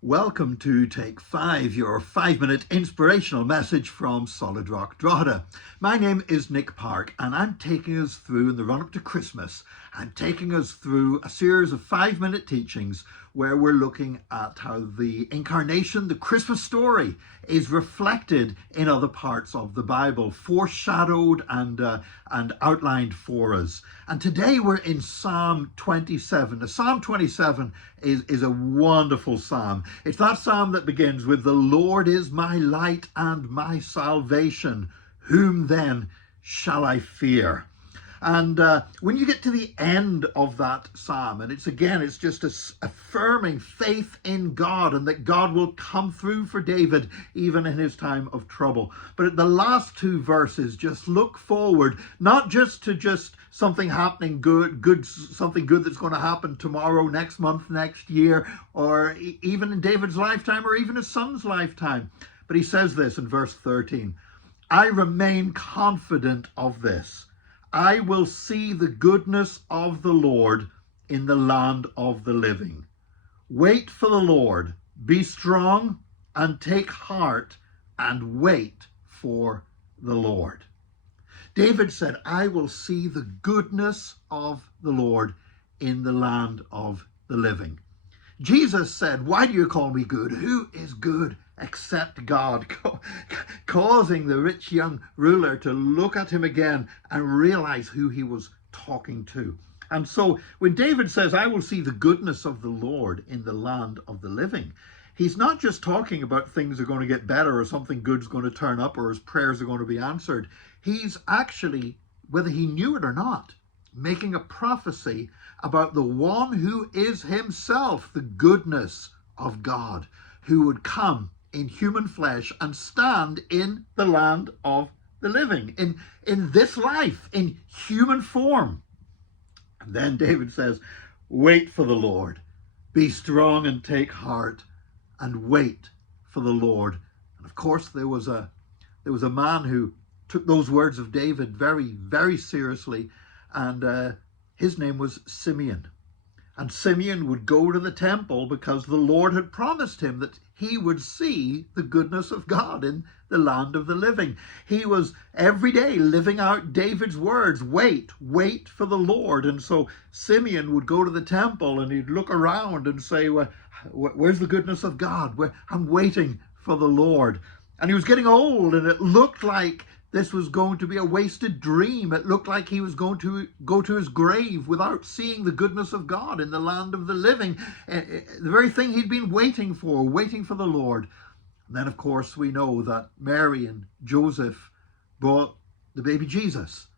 Welcome to Take 5, your 5-minute inspirational message from Solid Rock Drogheda. My name is Nick Park and I'm taking us through, in the run-up to Christmas, I'm taking us through a series of 5-minute teachings where we're looking at how the incarnation, the Christmas story, is reflected in other parts of the Bible, foreshadowed and outlined for us. And today we're in Psalm 27. Now, Psalm 27 is a wonderful psalm. It's that psalm that begins with, "The Lord is my light and my salvation. Whom then shall I fear?" And when you get to the end of that psalm, and it's just affirming faith in God and that God will come through for David even in his time of trouble. But the last two verses just look forward, not just to something happening something good that's going to happen tomorrow, next month, next year, or even in David's lifetime or even his son's lifetime. But he says this in verse 13, "I remain confident of this. I will see the goodness of the Lord in the land of the living. Wait for the Lord, be strong and take heart and wait for the Lord." David said, "I will see the goodness of the Lord in the land of the living." Jesus said, "Why do you call me good? Who is good except God?" Causing the rich young ruler to look at him again and realize who he was talking to. And so when David says, "I will see the goodness of the Lord in the land of the living," he's not just talking about things are going to get better or something good's going to turn up or his prayers are going to be answered. He's actually, whether he knew it or not, making a prophecy about the one who is himself the goodness of God, who would come in human flesh and stand in the land of the living, in this life, in human form. And then David says, "Wait for the Lord, be strong and take heart, and wait for the Lord." And of course, there was a man who took those words of David very, very seriously, and his name was Simeon. And Simeon would go to the temple because the Lord had promised him that he would see the goodness of God in the land of the living. He was every day living out David's words, wait for the Lord. And so Simeon would go to the temple and he'd look around and say, "Well, where's the goodness of God? I'm waiting for the Lord." And he was getting old, and it looked like this was going to be a wasted dream. It looked like he was going to go to his grave without seeing the goodness of God in the land of the living. The very thing he'd been waiting for the Lord. And then, of course, we know that Mary and Joseph brought the baby Jesus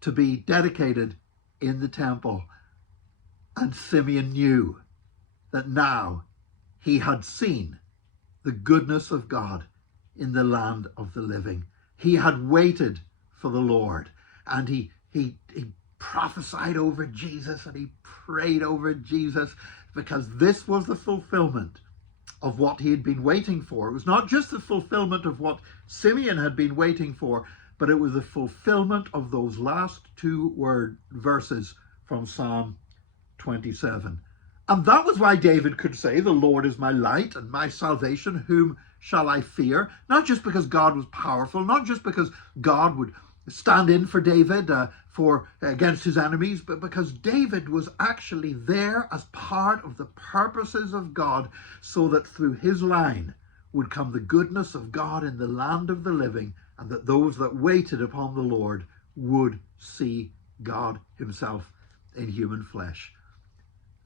to be dedicated in the temple. And Simeon knew that now he had seen the goodness of God in the land of the living. He had waited for the Lord, and he prophesied over Jesus and he prayed over Jesus, because this was the fulfillment of what he had been waiting for. It was not just the fulfillment of what Simeon had been waiting for, but it was the fulfillment of those last two verses from Psalm 27. And that was why David could say, "The Lord is my light and my salvation. Whom shall I fear?" Not just because God was powerful, not just because God would stand in for David against his enemies, but because David was actually there as part of the purposes of God, so that through his line would come the goodness of God in the land of the living, and that those that waited upon the Lord would see God himself in human flesh.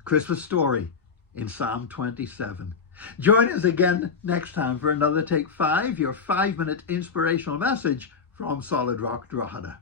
Christmas story in Psalm 27. Join us again next time for another Take 5, your 5-minute inspirational message from Solid Rock Drogheda.